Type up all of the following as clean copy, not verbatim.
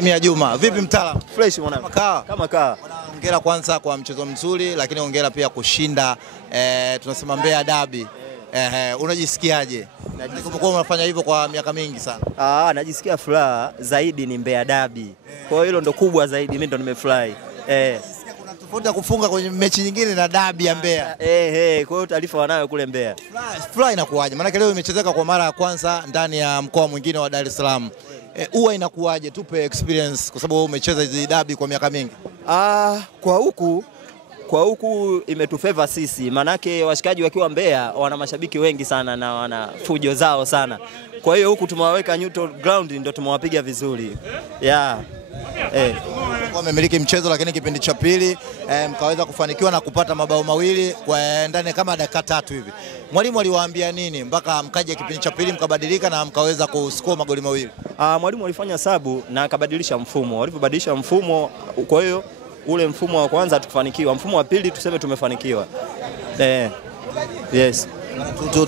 Mia Juma, vipi mtaalamu? Fresh mwanangu. Kama kaa. Hongera kwanza kwa mchezo mzuri, lakini hongera pia kushinda tunasema Mbeya Derby. Unajisikiaje? Najisikia unafanya hivyo kwa miaka mingi sana. Najisikia furaha zaidi ni Mbeya Derby. Kwa hiyo hilo ndo kubwa zaidi, mimi ndo nimefurahi. Kuna tofauti ya kufunga kwenye mechi nyingine na Derby ya Mbeya. Kwa hiyo taarifa wanayo kule Mbeya. Furaha inakuaje? Maana leo imechezeka kwa mara ya kwanza ndani ya mkoa mwingine wa Dar es Salaam. Huwa inakuaje? Tupe experience kwa sababu umecheza hizi derby kwa miaka mingi. Kwa huku imetufeva sisi, manake washikaji wakiwa Mbeya wana mashabiki wengi sana na wana fujo zao sana. Kwa hiyo huku tumewaweka neutral ground, ndio tumewapiga vizuri. Wamemiliki mchezo, lakini kipindi cha pili mkaweza kufanikiwa na kupata mabao mawili kwa ndani kama dakika 3 hivi. Mwalimu aliwaambia nini mpaka mkaje kipindi cha pili mkabadilika na mkaweza kuscore magoli mawili? Mwalimu alifanya sabu na akabadilisha mfumo. Walipobadilisha mfumo, kwa hiyo ule mfumo wa kwanza tukafanikiwa, mfumo wa pili tuseme tumefanikiwa. Yes.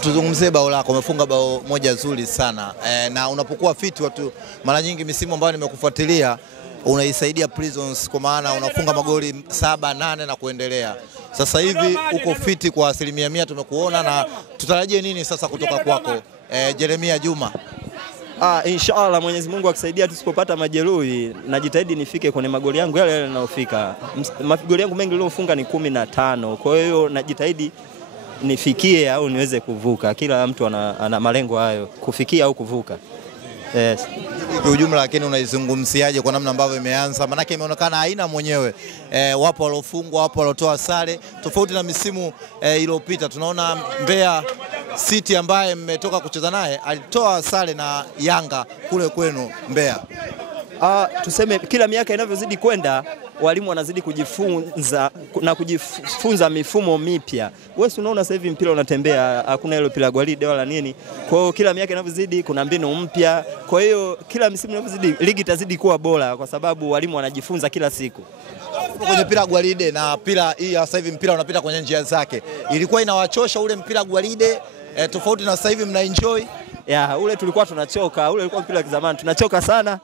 Tuzungumzie bao lako, umefunga bao moja zuri sana. Na unapokuwa fit watu mara nyingi misimu ambayo nimekufuatilia unaisaidia Prisons kwa maana unafunga magoli 7, 8 na kuendelea. Sasa hivi uko fiti kwa 100% tumekuona, na tutarajie nini sasa kutoka kwako Jeremia Juma? Inshallah Mwenyezi Mungu akisaidia tusipopata majeruhi, najitahidi nifike kwenye magoli yangu yale yanayofika. Magoli yangu mengi niliofunga ni 15. Kwa hiyo najitahidi nifikie au niweze kuvuka. Kila mtu ana malengo hayo, kufikia au kuvuka. Yes. Kwa ujumla, lakini unaizungumziaje kwa namna ambavyo imeanza? Manake imeonekana haina mwenyewe. Wapo waliofungwa, wapo waliotoa sare, tofauti na misimu iliyopita. Tunaona Mbeya City ambaye mmetoka kucheza naye alitoa sare na Yanga kule kwenu Mbeya. Tuseme kila miaka inavyozidi kwenda walimu wanazidi kujifunza mifumo mipya. Wewe unaona sasa hivi mpira unatembea, hakuna ile pila gwaride wala nini. Kwa hiyo kila miaka inavyozidi kuna mbinu mpya. Kwa hiyo kila msimu inavyozidi ligi itazidi kuwa bora kwa sababu walimu wanajifunza kila siku. Kwenye pila gwaride na pila hii sasa hivi mpira unapita kwenye njia zake. Ilikuwa inawachosha ule mpira gwaride tofauti na sasa hivi mna enjoy? Ule tulikuwa tunachoka, ule ulikuwa mpira wa zamani tunachoka sana.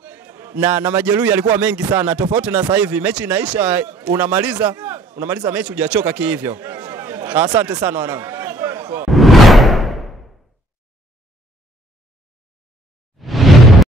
Na majeruhi yalikuwa mengi sana, tofauti na sasa hivi mechi inaisha unamaliza mechi hujachoka kihivyo. Asante sana wanangu.